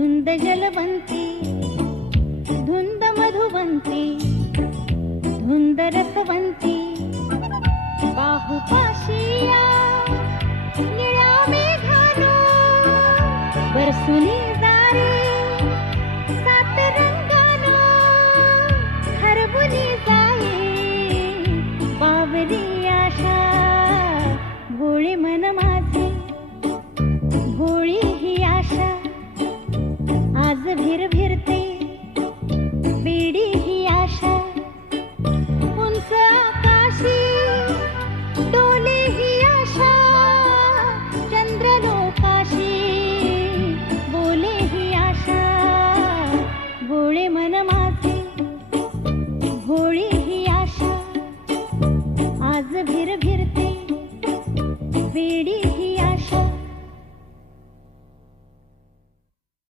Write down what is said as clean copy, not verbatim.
धुंद जलवंती धुंद मधुवंती धुंद रसवंती बाहुपाशिया निळ्या मेघानो बरसुनी जारे सात रंगानो हरवुनी जाये बावरी आशा भोळे मन माझे भोळी ही आशा आज भिरभिरते वेडी ही आशा उंच आकाशी डोले ही आशा चंद्रलोकाशी बोले ही आशा भोळे मन माझे भोळी ही आशा आज भिरभिरते वेडी